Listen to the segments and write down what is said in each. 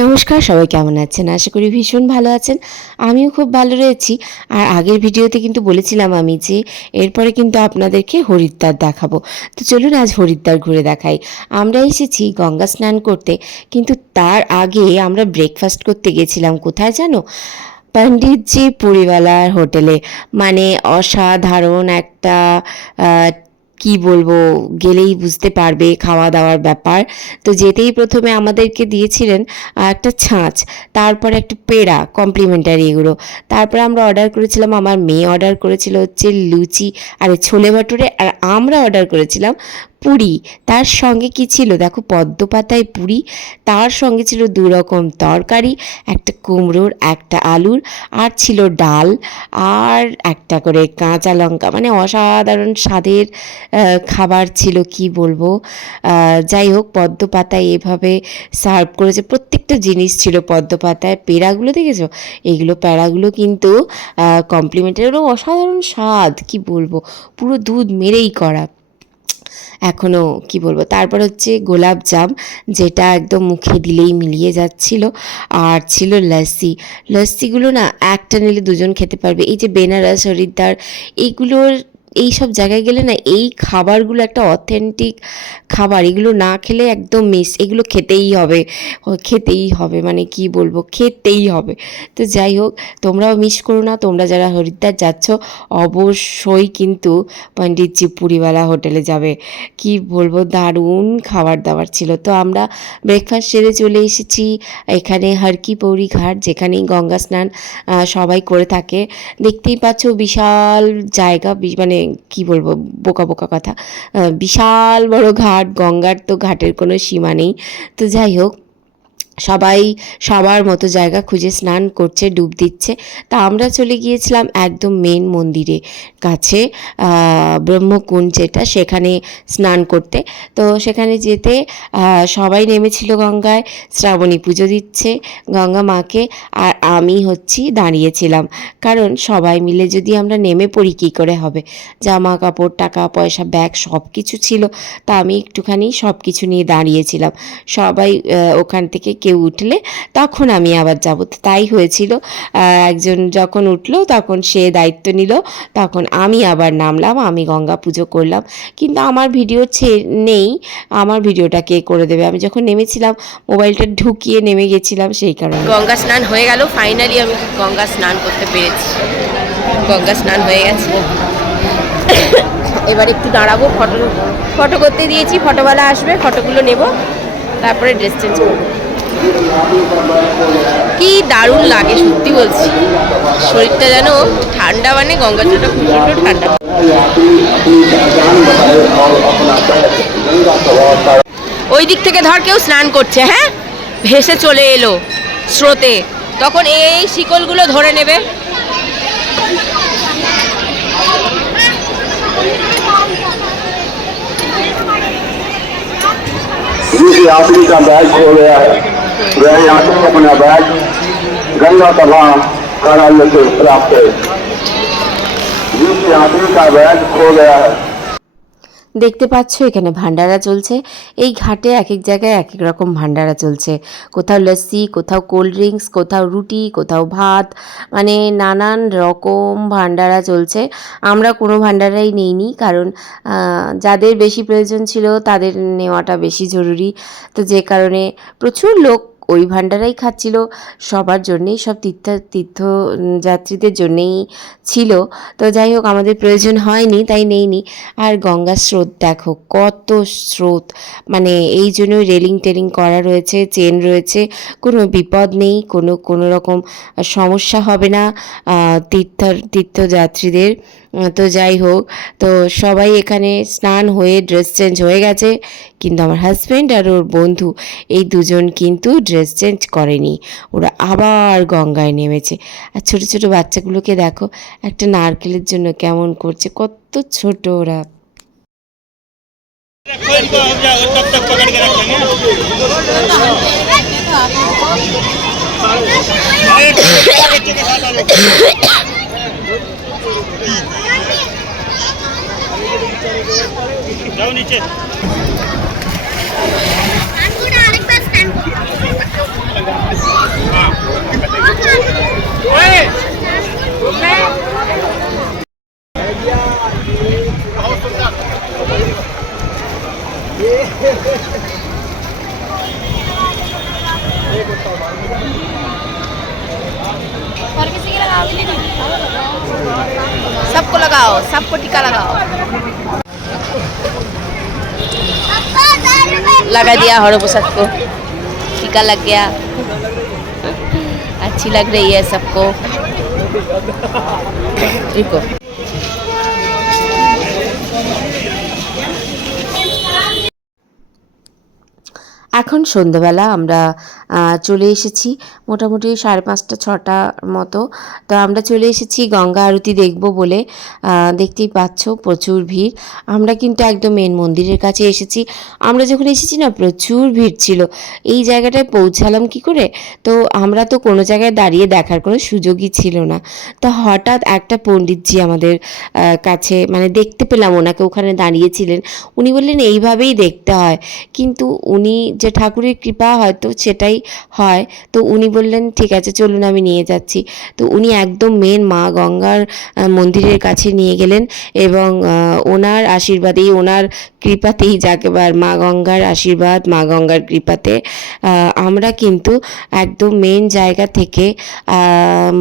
নমস্কার, সবাই কেমন আছেন? আশা করি ভীষণ ভালো আছেন। আমিও খুব ভালো রয়েছি। আর আগের ভিডিওতে কিন্তু বলেছিলাম আমি যে এরপরে কিন্তু আপনাদেরকে হরিদ্বার দেখাবো। তো চলুন আজ হরিদ্বার ঘুরে দেখাই। আমরা এসেছি গঙ্গা স্নান করতে, কিন্তু তার আগে আমরা ব্রেকফাস্ট করতে গেছিলাম কোথায় জানো? পণ্ডিতজি পুরীওয়ালার হোটেলে। মানে অসাধারণ একটা কি বলবো, গেলেই বুঝতে পারবে খাওয়া দাওয়ার ব্যাপার। তো যেতেই প্রথমে আমাদেরকে দিয়েছিলেন একটা ছাঁচ, তারপরে একটা পেড়া, কমপ্লিমেন্টারি এগুলো। তারপরে আমরা অর্ডার করেছিলাম, আমার মেয়ে অর্ডার করেছিল হচ্ছে লুচি আর ছোলে ভাটুরে, আর আমরা অর্ডার করেছিলাম পুরি। তার সঙ্গে কি ছিল দেখো, পদ্ম পাতায় পুরি, তার সঙ্গে ছিল দু রকম তরকারি, একটা কুমড়োর, একটা আলুর, আর ছিল ডাল, আর একটা করে কাঁচা লঙ্কা। মানে অসাধারণ স্বাদের খাবার ছিল, কি বলবো। যাই হোক, পদ্ম পাতায় এভাবে সার্ভ করেছে, প্রত্যেকটা জিনিস ছিল পদ্ম পাতায়। পেড়াগুলো দেখেছো? এইগুলো পেড়াগুলো কিন্তু কমপ্লিমেন্টারি, অসাধারণ স্বাদ, কি বলবো, পুরো দুধ মেরেই করা। এখনও কি বলবো। তারপর হচ্ছে গোলাপ জাম, যেটা একদম মুখে দিলেই মিলিয়ে যাচ্ছিল। আর ছিল লস্যি। লস্যিগুলো না একটা নিলে দুজন খেতে পারবে। এই যে বেনারস, হরিদ্বার, এইগুলোর এই সব জায়গায় গেলে না এই খাবারগুলো একটা অথেন্টিক খাবার, এগুলো না খেলে একদম মিস। এগুলো খেতেই হবে, খেতেই হবে, মানে কি বলবো, খেতেই হবে। তো যাই হোক, তোমরাও মিস করো না। তোমরা যারা হরিদ্বার যাচ্ছ অবশ্যই কিন্তু পণ্ডিতজি পুরীওয়ালা হোটেলে যাবে। কি বলবো, দারুণ খাবার দাবার ছিল। তো আমরা ব্রেকফাস্ট সেরে চলে এসেছি এখানে হরকি পৌরি ঘাট, যেখানেই গঙ্গা স্নান সবাই করে থাকে। দেখতেই পাচ্ছ বিশাল জায়গা, মানে কি বলবো, বোকা বোকা কথা, বিশাল বড় ঘাট। গঙ্গার তো ঘাটের কোনো সীমা নেই। তো যাই হোক, সবাই সবার মতো জায়গা খুঁজে স্নান করছে, ডুব দিচ্ছে। তা আমরা চলে গিয়েছিলাম একদম মেন মন্দিরে কাছে, ব্রহ্মকুণ্ড যেটা, সেখানে স্নান করতে। তো সেখানে যেতে সবাই নেমেছিল গঙ্গায়, শ্রাবণী পুজো দিচ্ছে গঙ্গা মাকে, আর আমি দাঁড়িয়েছিলাম। কারণ সবাই মিলে যদি আমরা নেমে পড়ি কী করে হবে, জামা কাপড়, টাকা পয়সা, ব্যাগ সব কিছু ছিল। তা আমি একটুখানি সব কিছু নিয়ে দাঁড়িয়েছিলাম। সবাই ওখান থেকে কেউ উঠলে তখন আমি আবার যাব। তাই হয়েছিল। একজন যখন উঠলো তখন সে দায়িত্ব নিল, তখন আমি আবার নামলাম, আমি গঙ্গা পুজো করলাম। কিন্তু আমার ভিডিও নেই, আমার ভিডিওটা কে করে দেবে? আমি যখন নেমেছিলাম মোবাইলটা ঢুকিয়ে নেমে গেছিলাম, সেই কারণে। গঙ্গা স্নান হয়ে গেল, ফাইনালি আমি গঙ্গা স্নান করতে পেরেছি। গঙ্গা স্নান হয়ে গেছে। এবার একটু দাঁড়াবো, ফটো করতে দিয়েছি, ফটোওয়ালা আসবে, ফটোগুলো নেব, তারপরে ড্রেস চেঞ্জ করবো। কি দারুণ লাগে, সত্যি বলছি। শরীরটা যেন ঠান্ডা, মানে গঙ্গা জলটা প্রচণ্ড ঠান্ডা। ওই দিক থেকে ধর কেউ স্নান করছে, হ্যাঁ, ভেসে চলে এলো স্রোতে, তখন এই শিকলগুলো ধরে নেবে। यात्री का बैग खो गया है, वह यात्री अपना बैग गंगा तमाम कार्यालय से प्राप्त है। जिस यात्री का बैग खो गया है। দেখতে পাচ্ছ এখানে ভান্ডারা চলছে। এই ঘাটে এক এক জায়গায় এক এক রকম ভান্ডারা চলছে। কোথাও লস্যি, কোথাও কোল্ড ড্রিঙ্কস, কোথাও রুটি, কোথাও ভাত, মানে নানান রকম ভান্ডারা চলছে। আমরা কোনো ভান্ডারাই নেইনি, কারণ যাদের বেশি প্রয়োজন ছিল তাদের নেওয়াটা বেশি জরুরি। তো যে কারণে প্রচুর লোক ওই ভান্ডারাই খাচ্ছিল। সবার জন্যেই, সব তীর্থযাত্রীদের জন্যেই ছিল। তো যাই হোক, আমাদের প্রয়োজন হয়নি তাই নেইনি। আর গঙ্গার স্রোত দেখো, কত স্রোত, মানে এই জন্যই রেলিং টেলিং করা রয়েছে, চেন রয়েছে, কোনো বিপদ নেই, কোনো রকম সমস্যা হবে না তীর্থযাত্রীদের। তো যাই হোক, তো সবাই এখানে স্নান হয়ে ড্রেস চেঞ্জ হয়ে গেছে, কিন্তু আমার হাজব্যান্ড আর ওর বন্ধু এই দুজন কিন্তু ড্রেস চেঞ্জ করেনি, ওরা আবার গঙ্গায় নেমেছে। আর ছোটো ছোটো বাচ্চাগুলোকে দেখো, একটা নারকেলের জন্য কেমন করছে, কত ছোট ওরা। जाओ नीचे। और किसी के लगाओगे नहीं? सबको लगाओ, सबको टीका लगाओ। लगा दिया हरो प्रसाद को, टीका लग गया। अच्छी लग रही है सबको। रुको। এখন সন্ধ্যাবেলা আমরা চলে এসেছি মোটামুটি 5:30 6টার মতো। তো আমরা চলে এসেছি গঙ্গা আরতি দেখব বলে। দেখতেই পাচ্ছ প্রচুর ভিড়। আমরা কিন্তু একদম মেন মন্দিরের কাছে এসেছি। আমরা যখন এসেছি না প্রচুর ভিড় ছিল। এই জায়গাটায় পৌঁছালাম কি করে? তো আমরা তো কোনো জায়গায় দাঁড়িয়ে দেখার কোনো সুযোগই ছিল না। তো হঠাৎ একটা পণ্ডিতজি আমাদের কাছে মানে দেখতে পেলাম ওনাকে ওখানে দাঁড়িয়েছিলেন। উনি বললেন এইভাবেই দেখতে হয়, কিন্তু উনি যে ঠাকুরের কৃপা হয়তো সেটাই হয়। তো উনি বললেন ঠিক আছে চলুন আমি নিয়ে যাচ্ছি। তো উনি একদম মেন মা গঙ্গার মন্দিরের কাছে নিয়ে গেলেন এবং ওনার আশীর্বাদেই ওনার কৃপাতেই যাকে মা গঙ্গার আশীর্বাদ মা গঙ্গার কৃপাতে আমরা কিন্তু একদম মেন জায়গা থেকে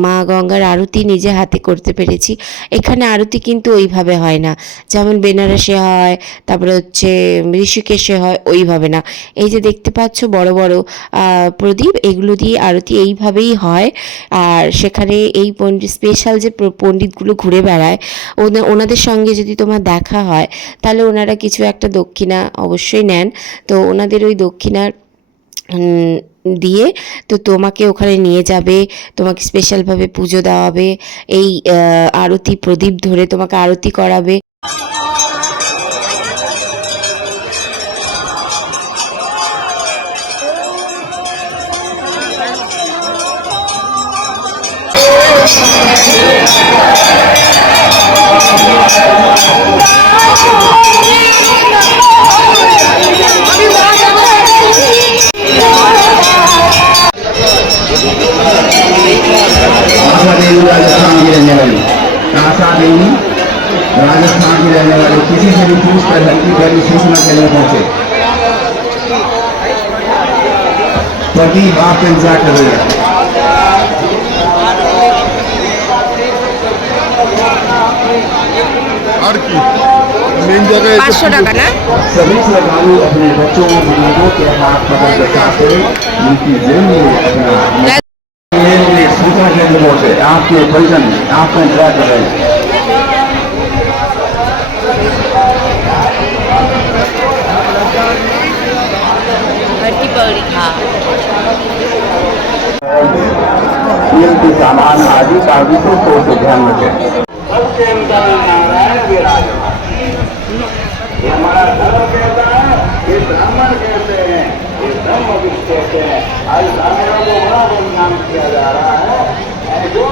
মা গঙ্গার আরতি নিজে হাতে করতে পেরেছি। এখানে আরতি কিন্তু ওইভাবে হয় না যেমন বেনারসে হয়, তারপরে হচ্ছে ঋষিকেশে হয়, ওইভাবে না। এই যে দেখতে পাচ্ছ বড় বড় প্রদীপ, এগুলো দিয়ে আরতি এইভাবেই হয়। আর সেখানে এই স্পেশাল যে পণ্ডিতগুলো ঘুরে বেড়ায় ওনাদের সঙ্গে যদি তোমার দেখা হয় তাহলে ওনারা কিছু একটা দক্ষিণা অবশ্যই নেন। তো ওনাদের ওই দক্ষিণার দিয়ে তো তোমাকে ওখানে নিয়ে যাবে, তোমাকে স্পেশালভাবে পুজো দেওয়া হবে, এই আরতি প্রদীপ ধরে তোমাকে আরতি করাবে। राजस्थान की रहने वाली आशा देवी राजस्थान की रहने वाली किसी से भी पूछ कर हल्की गली सूचना के लिए पहुंचे। प्रदीप आप इंतजार कर रहे हैं। मेन जगह 500 टाका ना? सभी श्रद्धालु अपने बच्चों बुजुर्गों के हाथ पकड़ कर चाहते उनकी जिंदगी में अपना सूचना केंद्र पहुंचे। आपके परिजन आपको इंतजार कर रहे हैं। भरती पौड़ी हाँ। कीमती सामान आदि का विशेष तौर से ध्यान रखें। सबके अंदर नारायण विराजमान। ये हमारा धर्म कहता है, ये ब्राह्मण कहते हैं, ये ब्रह्म विष्णु कहते हैं। आज ब्राह्मणों को बड़ा बदनाम किया जा रहा है। जो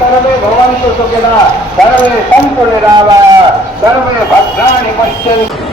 सर्वे भवन्तु सुखिनः सर्वे सन्तु निरामयाः सर्वे भद्राणि पश्यन्तु।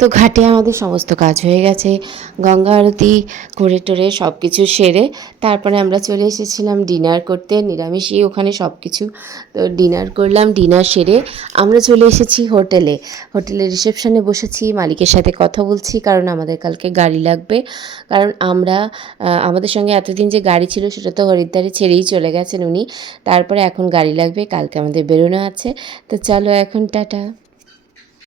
তো ঘাটে আমাদের সমস্ত কাজ হয়ে গেছে, গঙ্গা আরতি করে টোরে সব কিছু সেরে তারপরে আমরা চলে এসেছিলাম ডিনার করতে, নিরামিষই ওখানে সব কিছু। তো ডিনার করলাম, ডিনার সেরে আমরা চলে এসেছি হোটেলের রিসেপশনে বসেছি, মালিকের সাথে কথা বলছি কারণ আমাদের কালকে গাড়ি লাগবে। কারণ আমরা আমাদের সঙ্গে এতদিন যে গাড়ি ছিল সেটা তো হরিদ্বারে ছেড়েই চলে গেছেন উনি, তারপরে এখন গাড়ি লাগবে, কালকে আমাদের বেরোনো আছে। তো চলো এখন টাটা।